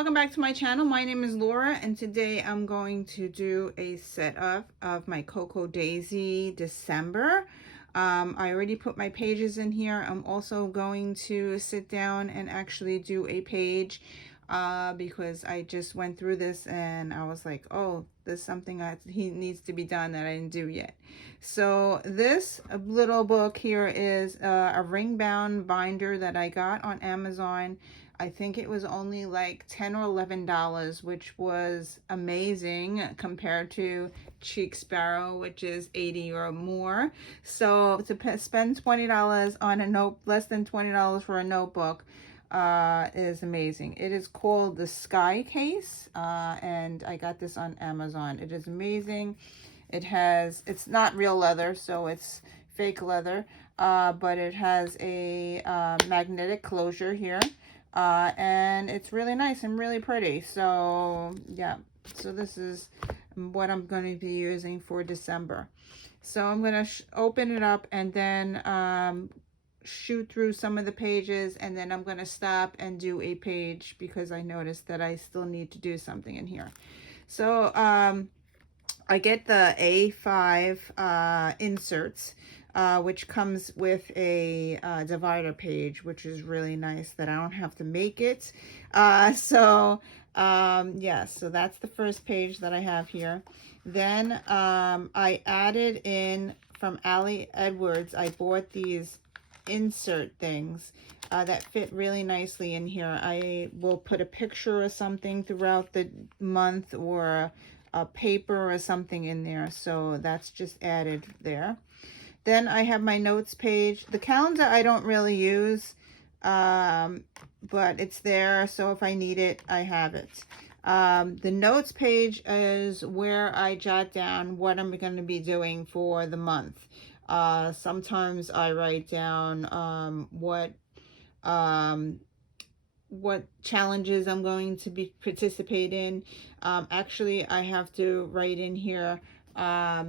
welcome back to my channel. My name is Laura, and today I'm going to do a setup of my Cocoa Daisy December. I already put my pages in here. I'm also going to sit down and actually do a page because I just went through this and I was like, oh, there's something that he needs to be done that I didn't do yet. So this little book here is a ring bound binder that I got on Amazon. I think it was only like $10 or $11, which was amazing compared to Cheek Sparrow, which is $80 or more. So to spend $20 on a note, less than $20 for a notebook, is amazing. It is called the Sky Case, and I got this on Amazon. It is amazing. It's not real leather, so it's fake leather, but it has a magnetic closure here. And it's really nice and really pretty. So yeah, so this is what I'm going to be using for December. So I'm going to open it up and then shoot through some of the pages, and then I'm going to stop and do a page because I noticed that I still need to do something in here. So I get the A5 inserts, which comes with a divider page, which is really nice that I don't have to make it. Yeah, so that's the first page that I have here. Then I added in from Ali Edwards. I bought these insert things that fit really nicely in here. I will put a picture or something throughout the month, or a paper or something in there, so that's just added there. Then I have my notes page. The calendar I don't really use, but it's there, so if I need it, I have it. The notes page is where I jot down what I'm going to be doing for the month. Sometimes I write down what challenges I'm going to participate in. Actually, I have to write in here, I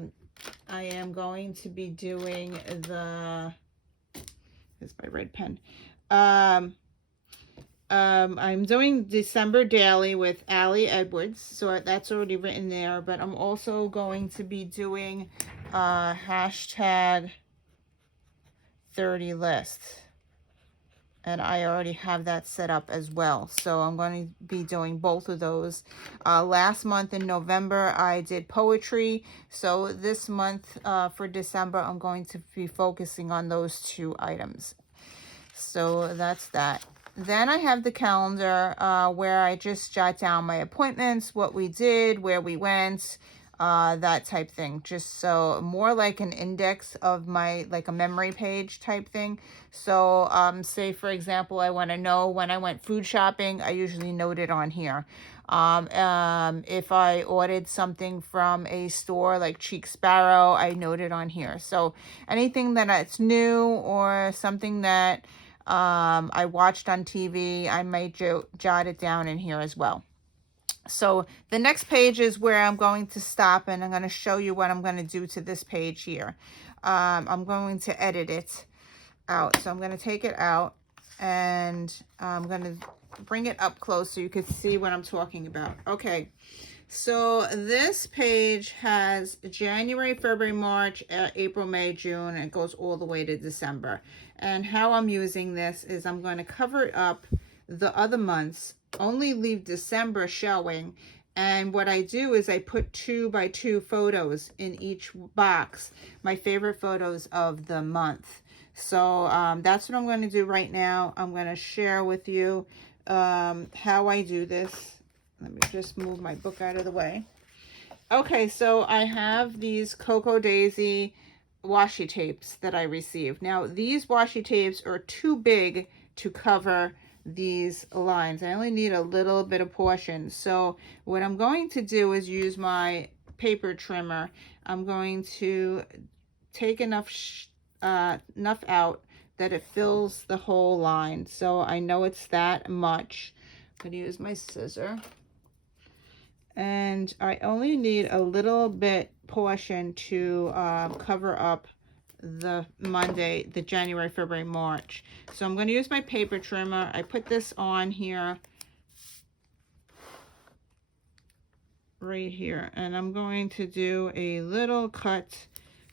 am going to be doing here's my red pen. I'm doing December Daily with Ali Edwards, so that's already written there, but I'm also going to be doing hashtag 30 lists. And I already have that set up as well. So I'm going to be doing both of those. Last month in November, I did poetry. So this month for December, I'm going to be focusing on those two items. So that's that. Then I have the calendar where I just jot down my appointments, what we did, where we went, that type thing. Just so more like an index of my, like a memory page type thing. So say for example, I want to know when I went food shopping, I usually note it on here. If I ordered something from a store like Cheek Sparrow, I note it on here. So anything that's new or something that I watched on TV, I might jot it down in here as well. So the next page is where I'm going to stop, and I'm going to show you what I'm going to do to this page here. I'm going to edit it out. So I'm going to take it out, and I'm going to bring it up close so you can see what I'm talking about. Okay, so this page has January, February, March, April, May, June, and it goes all the way to December. And how I'm using this is I'm going to cover it up the other months, only leave December showing, and what I do is I put 2x2 photos in each box, my favorite photos of the month. So that's what I'm going to do right now. I'm going to share with you how I do this. Let me just move my book out of the way. Okay, so I have these Cocoa Daisy washi tapes that I received. Now these washi tapes are too big to cover these lines. I only need a little bit of portion. So what I'm going to do is use my paper trimmer. I'm going to take enough out that it fills the whole line. So I know it's that much. I'm going to use my scissor. And I only need a little bit portion to cover up the Monday, the January, February, March. So I'm going to use my paper trimmer. I put this on here right here, and I'm going to do a little cut,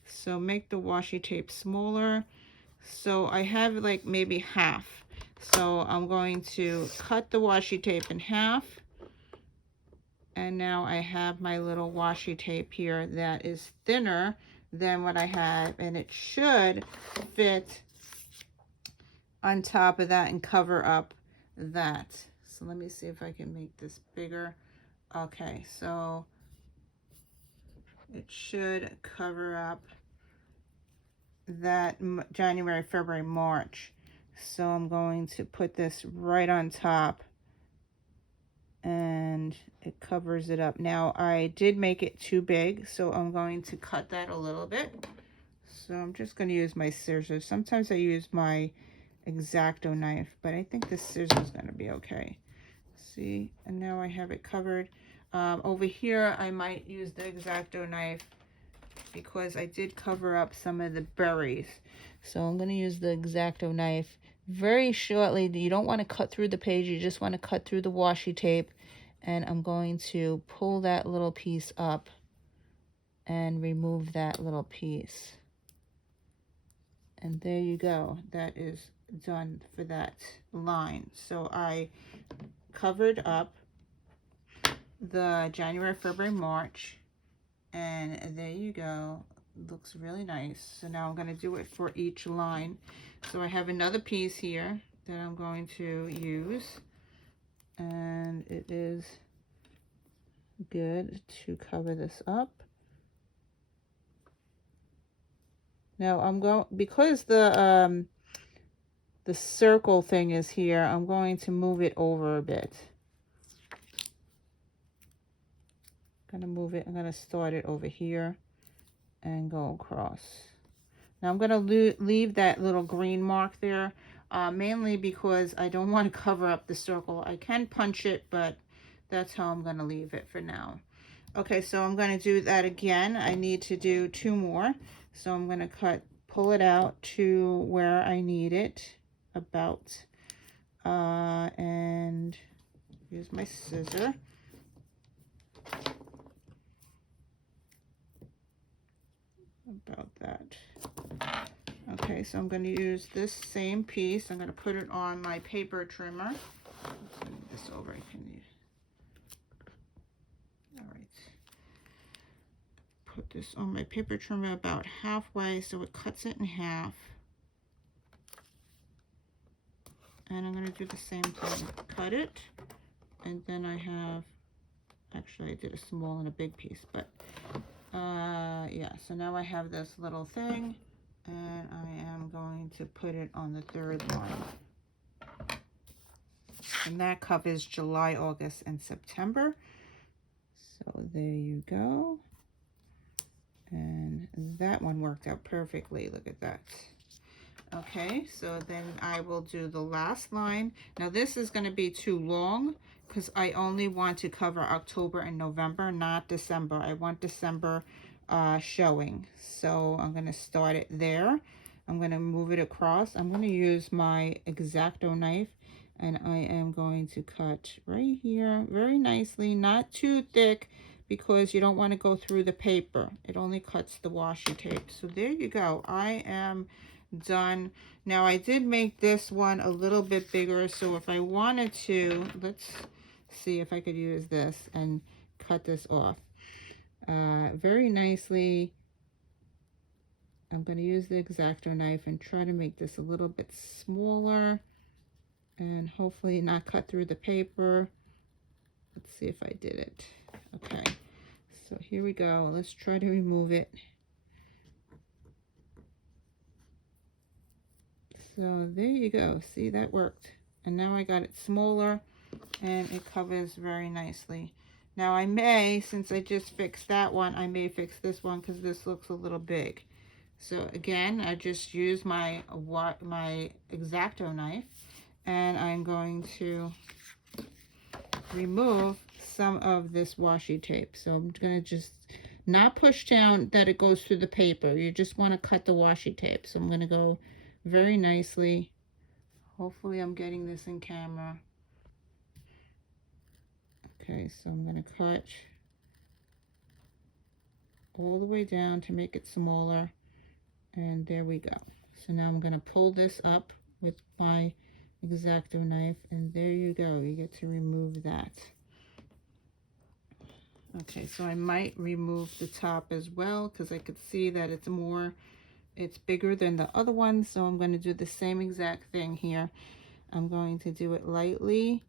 so make the washi tape smaller. So I have like maybe half, so I'm going to cut the washi tape in half, and now I have my little washi tape here that is thinner than what I have, and it should fit on top of that and cover up that. So let me see if I can make this bigger. Okay, so it should cover up that January, February, March. So I'm going to put this right on top, and it covers it up. Now I did make it too big, so I'm going to cut that a little bit. So I'm just going to use my scissors. Sometimes I use my X-Acto knife, but I think this scissors is going to be okay. See, and now I have it covered. Over here I might use the X-Acto knife because I did cover up some of the berries. So I'm going to use the X-Acto knife very shortly. You don't want to cut through the page, you just want to cut through the washi tape. And I'm going to pull that little piece up and remove that little piece. And there you go. That is done for that line. So I covered up the January, February, March, and there you go. Looks really nice. So now I'm going to do it for each line. So I have another piece here that I'm going to use, and it is good to cover this up. Now I'm going, because the circle thing is here, I'm going to move it over a bit. I'm going to move it, I'm going to start it over here and go across. Now I'm going to leave that little green mark there, mainly because I don't want to cover up the circle. I can punch it, but that's how I'm going to leave it for now. Okay, so I'm going to do that again. I need to do 2 more. So I'm going to pull it out to where I need it, about, and use my scissor. About that. Okay, so I'm going to use this same piece. I'm going to put it on my paper trimmer. Let's move this over. All right. Put this on my paper trimmer about halfway, so it cuts it in half. And I'm going to do the same thing. Cut it, and then I have, actually I did a small and a big piece, but yeah, so now I have this little thing, and I am going to put it on the 3rd line. And that covers July, August, and September. So there you go. And that one worked out perfectly. Look at that. Okay, so then I will do the last line. Now this is going to be too long because I only want to cover October and November, not December. I want December showing. So I'm going to start it there. I'm going to move it across. I'm going to use my X-Acto knife, and I am going to cut right here very nicely, not too thick, because you don't want to go through the paper. It only cuts the washi tape. So there you go. I am done. Now I did make this one a little bit bigger, so if I wanted to, let's see if I could use this and cut this off very nicely. I'm going to use the X-Acto knife and try to make this a little bit smaller and hopefully not cut through the paper. Let's see if I did it. Okay, so here we go. Let's try to remove it. So there you go. See, that worked. And now I got it smaller, and it covers very nicely. Now I may, since I just fixed that one, I may fix this one because this looks a little big. So again, I just use my X-Acto knife, and I'm going to remove some of this washi tape. So I'm going to just not push down that it goes through the paper. You just want to cut the washi tape. So I'm going to go very nicely. Hopefully I'm getting this in camera. Okay, so I'm going to cut all the way down to make it smaller. And there we go. So now I'm going to pull this up with my X-Acto knife, and there you go. You get to remove that. Okay, so I might remove the top as well because I could see that it's bigger than the other one. So I'm going to do the same exact thing here. I'm going to do it lightly.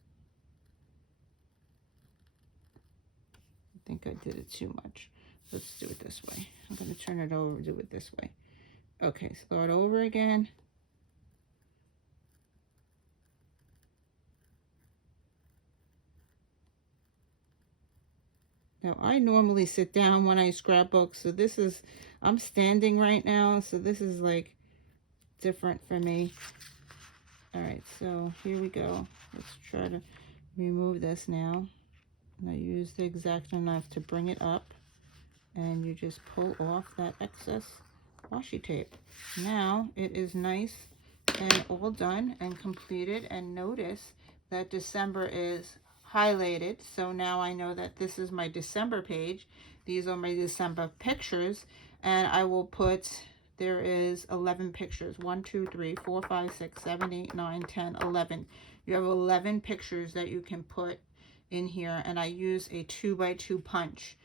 I think I did it too much. Let's do it this way. I'm going to turn it over and do it this way. Okay, start over again. Now, I normally sit down when I scrapbook, so I'm standing right now, so this is like different for me. All right, so here we go. Let's try to remove this now. And I use the X-Acto knife to bring it up, and you just pull off that excess washi tape. Now it is nice and all done and completed, and notice that December is highlighted, so now I know that this is my December page. These are my December pictures, and I will put, there is 11 pictures, 1 2 3 4 5 6 7 8 9 10 11. You have 11 pictures that you can put in here, and I use a 2x2 punch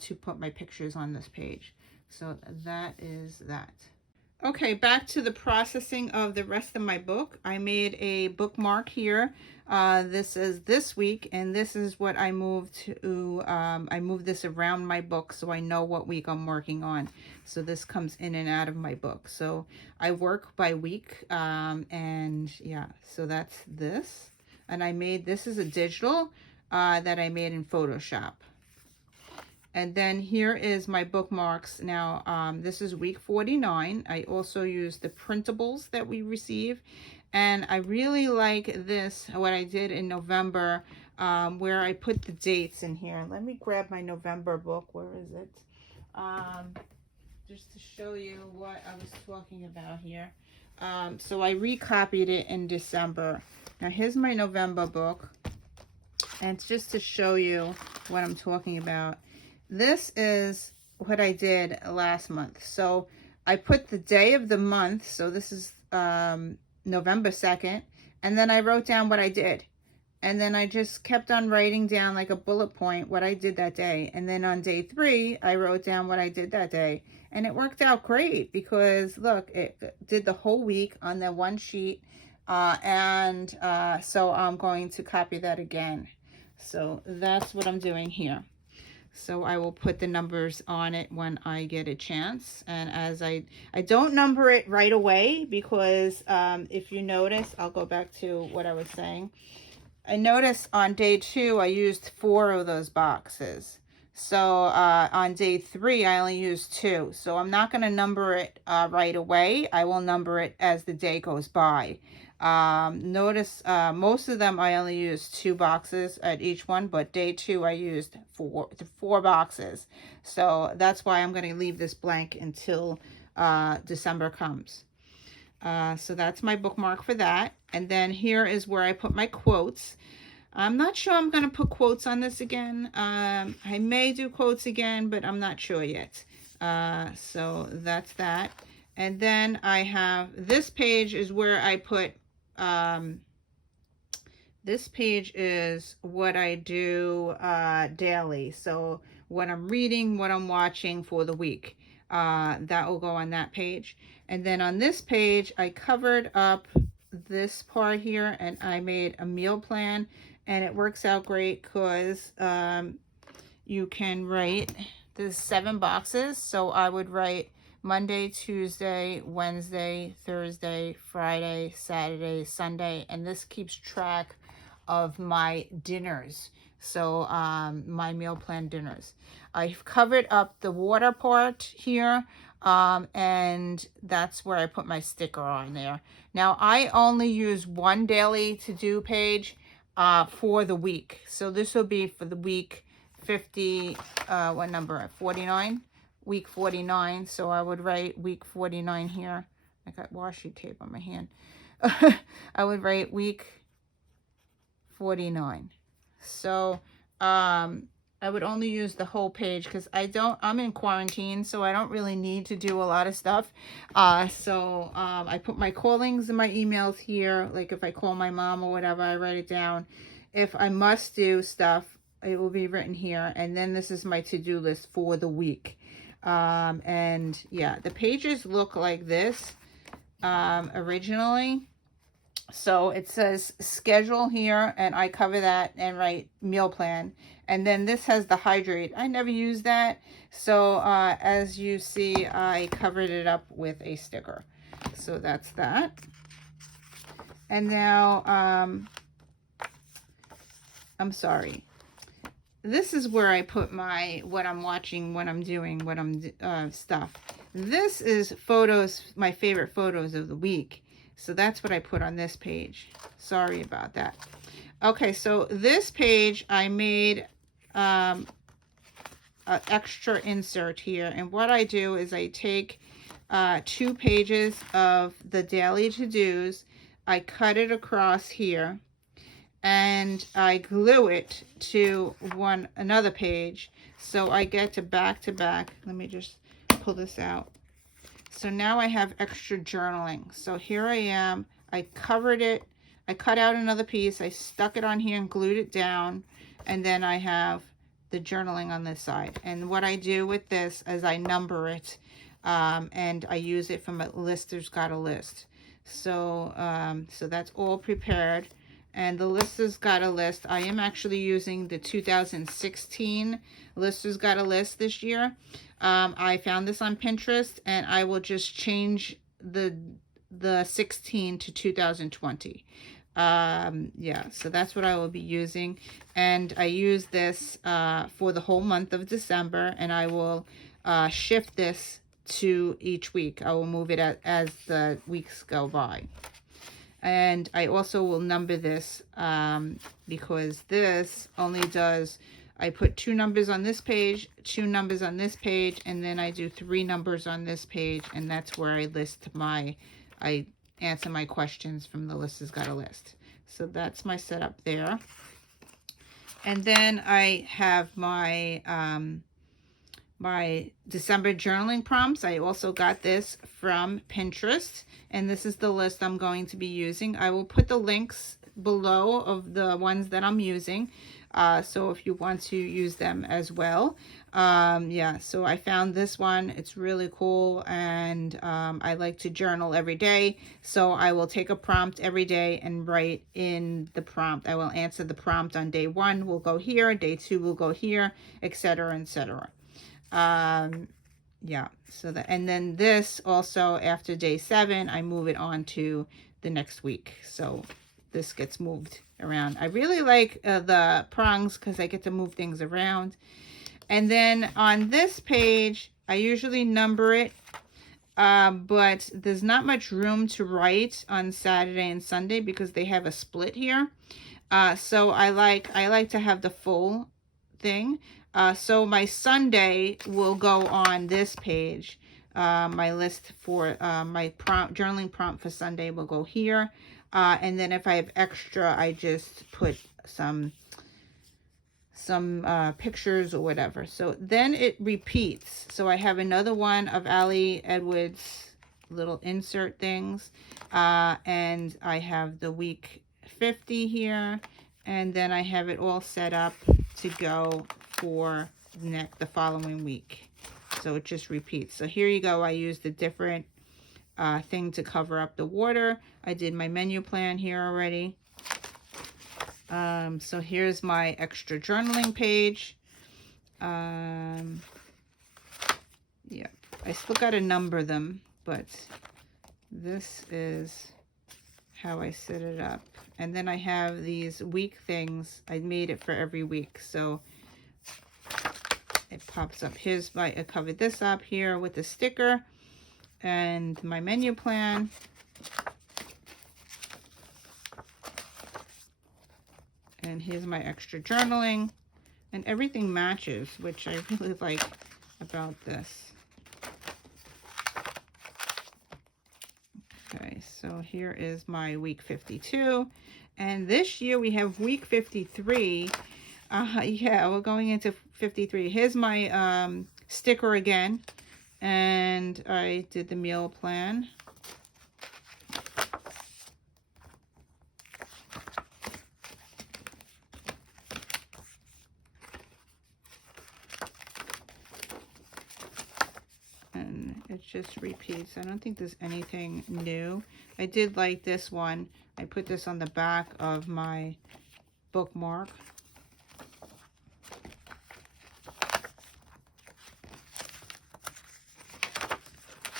to put my pictures on this page. So that is that. Okay, back to the processing of the rest of my book. I made a bookmark here. This is this week, and this is what I moved to. I moved this around my book so I know what week I'm working on. So this comes in and out of my book. So I work by week, and yeah, so that's this. And I made, this is a digital that I made in Photoshop. And then here is my bookmarks. Now, this is week 49. I also use the printables that we receive. And I really like this, what I did in November, where I put the dates in here. Let me grab my November book. Where is it? Just to show you what I was talking about here. So I recopied it in December. Now, here's my November book. And it's just to show you what I'm talking about. This is what I did last month. So I put the day of the month. So this is November 2nd. And then I wrote down what I did. And then I just kept on writing down like a bullet point what I did that day. And then on day 3, I wrote down what I did that day. And it worked out great because look, it did the whole week on that one sheet. So I'm going to copy that again. So that's what I'm doing here. So I will put the numbers on it when I get a chance. And as I don't number it right away because if you notice, I'll go back to what I was saying. I noticed on day 2, I used 4 of those boxes. So on day 3, I only used 2. So I'm not going to number it right away. I will number it as the day goes by. Notice most of them I only used 2 boxes at each one, but day 2 I used 4 boxes. So that's why I'm going to leave this blank until December comes. So that's my bookmark for that. And then here is where I put my quotes. I'm not sure I'm going to put quotes on this again. I may do quotes again, but I'm not sure yet. So that's that. And then I have, this page is where I put, this page is what I do daily. So what I'm reading, what I'm watching for the week. That will go on that page. And then on this page, I covered up this part here and I made a meal plan. And it works out great because you can write, there's 7 boxes. So I would write Monday, Tuesday, Wednesday, Thursday, Friday, Saturday, Sunday. And this keeps track of my dinners. So my meal plan dinners. I've covered up the water part here. And that's where I put my sticker on there. Now I only use one daily to do page for the week. So this will be for the week 50, what number? 49? Week 49. So I would write week 49 here. I got washi tape on my hand. I would write week 49. So I would only use the whole page because I'm in quarantine, so I don't really need to do a lot of stuff. I put my callings and my emails here. Like if I call my mom or whatever, I write it down. If I must do stuff, it will be written here. And then this is my to-do list for the week. And yeah, the pages look like this originally. So it says schedule here, and I cover that and write meal plan. And then this has the hydrate. I never use that. So as you see, I covered it up with a sticker. So that's that. And now, I'm sorry. This is where I put what I'm watching, what I'm doing, stuff. This is photos, my favorite photos of the week. So that's what I put on this page. Sorry about that. Okay, so this page I made an extra insert here. And what I do is I take 2 pages of the daily to-dos. I cut it across here. And I glue it to another page. So I get to back. Let me just pull this out. So now I have extra journaling. So here I am. I covered it. I cut out another piece. I stuck it on here and glued it down. And then I have the journaling on this side. And what I do with this is I number it. And I use it from a Lister's Got a List. So, so that's all prepared. And the Lister's Got a List, I am actually using the 2016 Lister's Got a List this year. I found this on Pinterest, and I will just change the 16 to 2020. Yeah, so that's what I will be using. And I use this for the whole month of December, and I will shift this to each week. I will move it as the weeks go by. And I also will number this because this only does, I put 2 numbers on this page, 2 numbers on this page, and then I do 3 numbers on this page, and that's where I answer my questions from the Lister's Got a List. So that's my setup there. And then I have my my December journaling prompts. I also got this from Pinterest, and this is the list I'm going to be using. I will put the links below of the ones that I'm using, so if you want to use them as well. Yeah, so I found this one. It's really cool, and I like to journal every day, so I will take a prompt every day and write in the prompt. I will answer the prompt on day 1, we'll go here, day 2 will go here, etc., etc. Yeah, so that, and then this also after day 7, I move it on to the next week. So this gets moved around. I really like the prongs because I get to move things around. And then on this page, I usually number it, but there's not much room to write on Saturday and Sunday because they have a split here. So I like to have the full thing. So my Sunday will go on this page. My list for my journaling prompt for Sunday will go here. And then if I have extra, I just put some pictures or whatever. So then it repeats. So I have another one of Ali Edwards' little insert things. And I have the week 50 here. And then I have it all set up to go for the following week. So it just repeats. So here you go. I used a different thing to cover up the water. I did my menu plan here already. So here's my extra journaling page. Yeah, I still got to number them, but this is how I set it up. And then I have these week things. I made it for every week, so it pops up. I covered this up here with a sticker and my menu plan. And here's my extra journaling, and everything matches, which I really like about this. Okay, so here is my week 52, and this year we have week 53. Yeah, we're going into 53. Here's my sticker again. And I did the meal plan. And it just repeats. I don't think there's anything new. I did like this one. I put this on the back of my bookmark.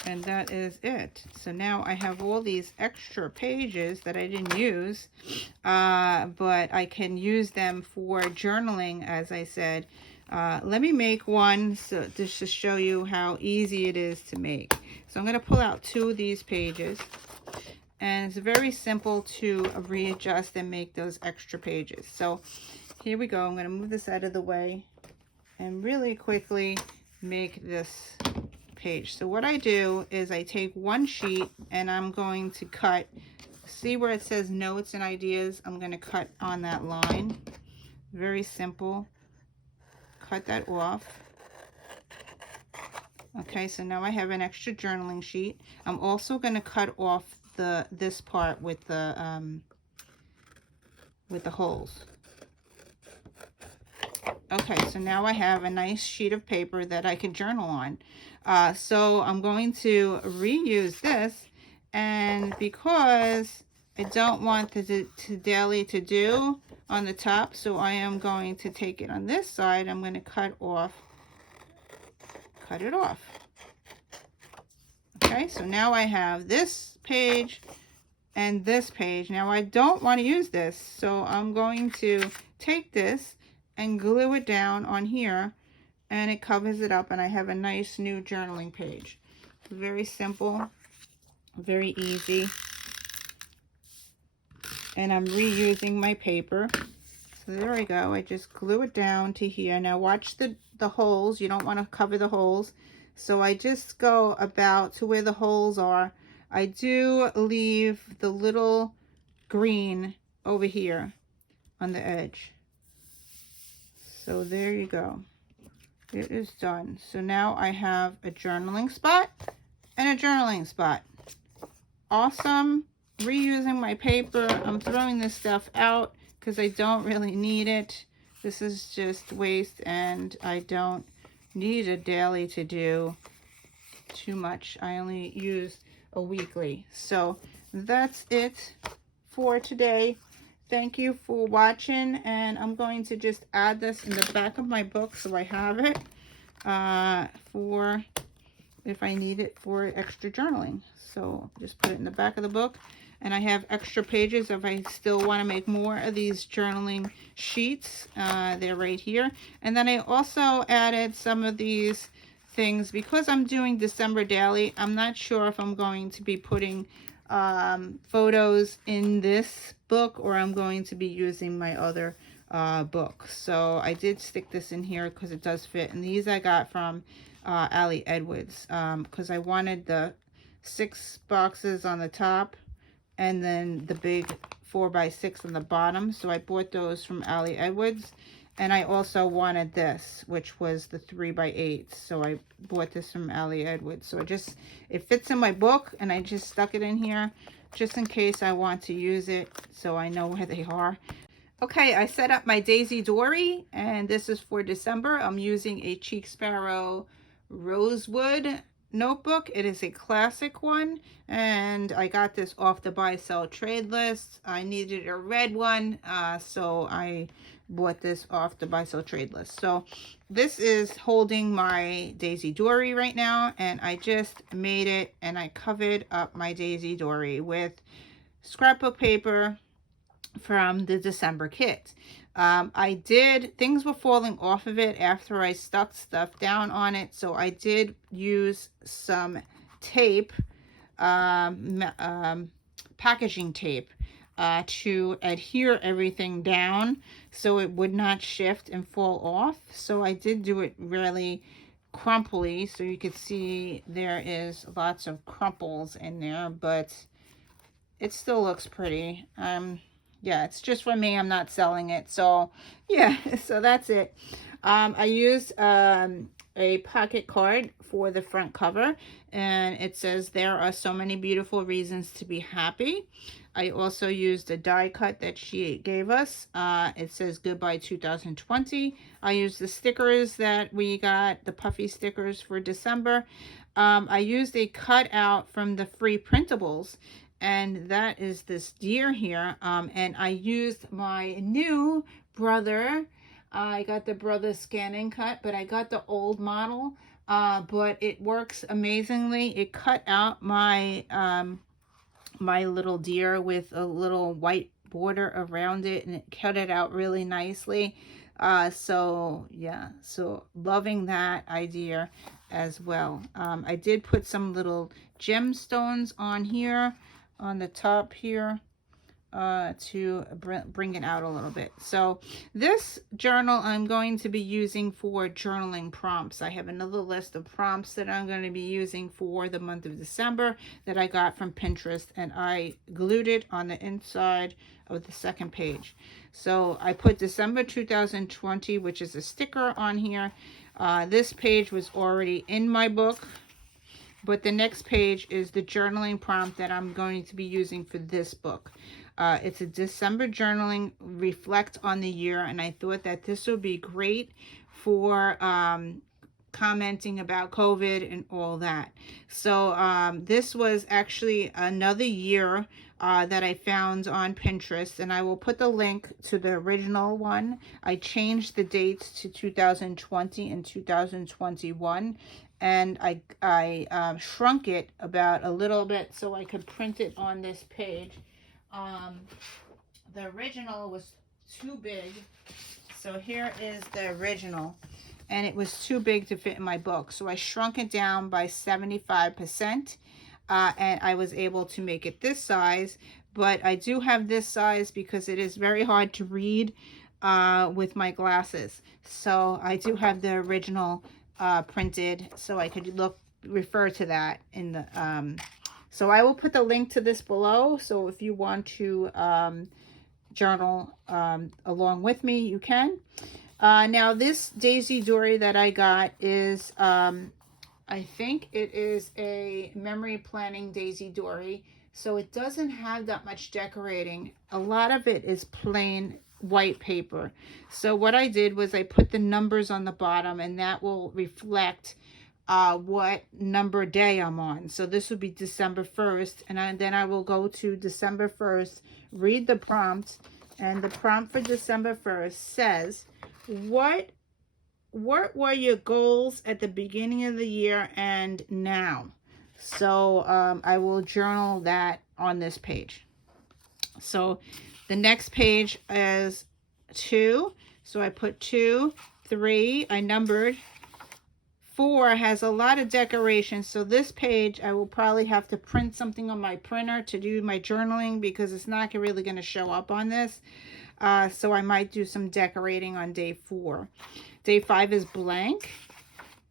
And that is it. So now I have all these extra pages that I didn't use, but I can use them for journaling, as I said. Let me make one so just to show you how easy it is to make. So I'm going to pull out 2 of these pages, and it's very simple to readjust and make those extra pages. So here we go. I'm going to move this out of the way and really quickly make this page. So what I do is I take one sheet and I'm going to cut, see where it says notes and ideas, I'm going to cut on that line. Very simple. Cut that off. Okay, so now I have an extra journaling sheet. I'm also going to cut off this part with the holes. Okay, so now I have a nice sheet of paper that I can journal on. So I'm going to reuse this, and because I don't want the daily to do on the top, so I am going to take it on this side. I'm going to cut it off. Okay, so now I have this page and this page. Now I don't want to use this, so I'm going to take this and glue it down on here, and it covers it up, and I have a nice new journaling page. Very simple, very easy. And I'm reusing my paper. So there we go. I just glue it down to here. Now watch the holes. You don't want to cover the holes. So I just go about to where the holes are. I do leave the little green over here on the edge. So there you go. It is done. So now I have a journaling spot and a journaling spot. Awesome. Reusing my paper. I'm throwing this stuff out because I don't really need it. This is just waste, and I don't need a daily to do too much. I only use a weekly. So that's it for today. Thank you for watching, and I'm going to just add this in the back of my book so I have it for if I need it for extra journaling. So just put it in the back of the book, and I have extra pages if I still want to make more of these journaling sheets. They're right here. And then I also added some of these things because I'm doing December daily. I'm not sure if I'm going to be putting photos in this book or I'm going to be using my other book. So I did stick this in here because it does fit, and these I got from Ali Edwards because I wanted the 6 boxes on the top and then the big 4x6 on the bottom. So I bought those from Ali Edwards, and I also wanted this, which was the 3x8. So I bought this from Ali Edwards. So it fits in my book, and I just stuck it in here just in case I want to use it so I know where they are. Okay, I set up my Daisy Dori, and this is for December. I'm using a Cheek Sparrow Rosewood notebook. It is a classic one, and I got this off the buy sell trade list. I needed a red one, so I bought this off the buy sell trade list. So this is holding my Daisy Dori right now, and I just made it, and I covered up my Daisy Dori with scrapbook paper from the December kit. Things were falling off of it after I stuck stuff down on it, so I did use some tape, packaging tape, to adhere everything down so it would not shift and fall off. So I did do it really crumply, so you could see there is lots of crumples in there, but it still looks pretty. Yeah, it's just for me. I'm not selling it. So yeah, so that's it. I used a pocket card for the front cover, and it says there are so many beautiful reasons to be happy. I also used a die cut that she gave us. It says goodbye 2020. I used the stickers that we got, the puffy stickers for December. I used a cutout from the free printables, and that is this deer here. And I used my new brother. I got the brother scan and cut, but I got the old model. But it works amazingly. It cut out my my little deer with a little white border around it, and it cut it out really nicely. So yeah, so loving that idea as well. I did put some little gemstones on here, on the top here, to bring it out a little bit. So this journal I'm going to be using for journaling prompts. I have another list of prompts that I'm going to be using for the month of December that I got from Pinterest, and I glued it on the inside of the second page. So I put December 2020, which is a sticker on here. This page was already in my book, but the next page is the journaling prompt that I'm going to be using for this book. It's a December journaling, reflect on the year, and I thought that this would be great for commenting about COVID and all that. So this was actually another year that I found on Pinterest, and I will put the link to the original one. I changed the dates to 2020 and 2021, and I shrunk it about a little bit so I could print it on this page. The original was too big, so here is the original, and it was too big to fit in my book, so I shrunk it down by 75%, and I was able to make it this size. But I do have this size because it is very hard to read with my glasses, so I do have the original printed, so I could refer to that in the so I will put the link to this below. So if you want to journal along with me, you can. Now this Daisy Dori that I got is, I think it is a memory planning Daisy Dori. So it doesn't have that much decorating. A lot of it is plain white paper. So what I did was I put the numbers on the bottom, and that will reflect what number day I'm on. So this would be December 1st, and then I will go to December 1st, read the prompt, and the prompt for December 1st says, what were your goals at the beginning of the year and now? So I will journal that on this page. So the next page is 2, so I put 2, 3, I numbered. 4 has a lot of decoration, so this page I will probably have to print something on my printer to do my journaling because it's not really going to show up on this. So I might do some decorating on day 4. Day 5 is blank.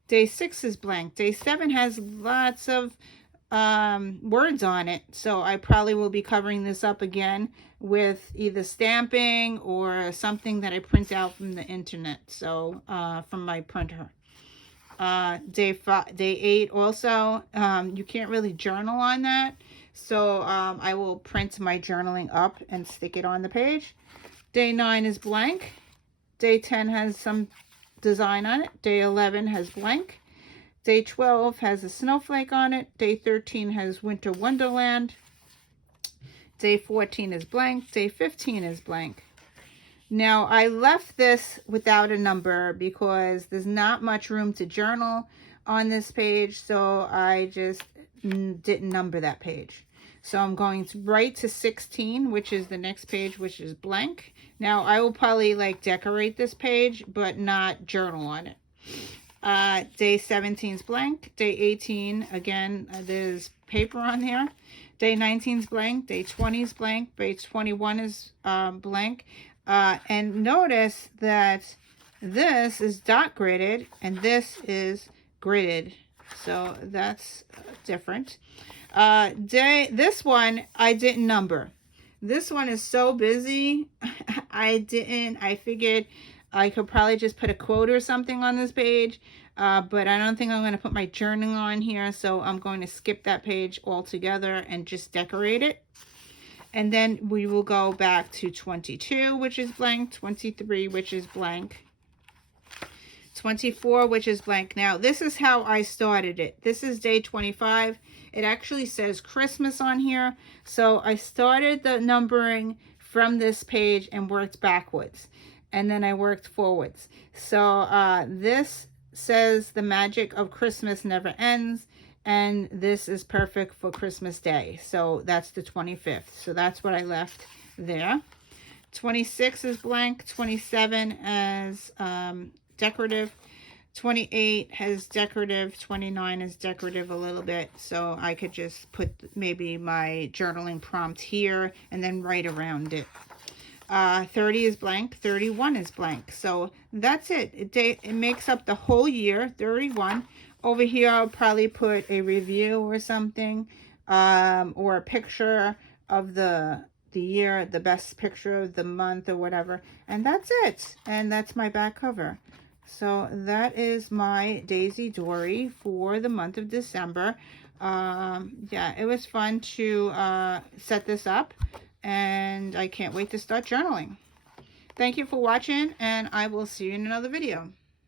Day 6 is blank. Day 7 has lots of words on it, so I probably will be covering this up again with either stamping or something that I print out from the internet, so from my printer. Day 8 also, you can't really journal on that, so I will print my journaling up and stick it on the page. Day 9 is blank. Day 10 has some design on it. Day 11 has blank. Day 12 has a snowflake on it. Day 13 has Winter Wonderland. Day 14 is blank. Day 15 is blank. Now, I left this without a number because there's not much room to journal on this page, so I just didn't number that page. So I'm going to right to 16, which is the next page, which is blank. Now, I will probably like decorate this page, but not journal on it. Day 17 is blank. Day 18, again, there's paper on here. Day 19 is blank. Day 20 is blank. Day 21 is blank. And notice that this is dot gridded and this is gridded. So that's different. This one I didn't number. This one is so busy. I figured I could probably just put a quote or something on this page, but I don't think I'm going to put my journal on here, so I'm going to skip that page altogether and just decorate it. And then we will go back to 22, which is blank, 23, which is blank, 24, which is blank. Now, this is how I started it. This is day 25. It actually says Christmas on here. So I started the numbering from this page and worked backwards. And then I worked forwards. So this says the magic of Christmas never ends. And this is perfect for Christmas Day. So that's the 25th. So that's what I left there. 26 is blank. 27 as decorative. 28 has decorative. 29 is decorative a little bit, so I could just put maybe my journaling prompt here and then write around it. 30 is blank. 31 is blank. So that's it. It makes up the whole year. 31. Over here I'll probably put a review or something, or a picture of the year, the best picture of the month or whatever, and that's it. And that's my back cover. So that is my Daisy Dori for the month of December. Yeah, it was fun to set this up, and I can't wait to start journaling. Thank you for watching, and I will see you in another video.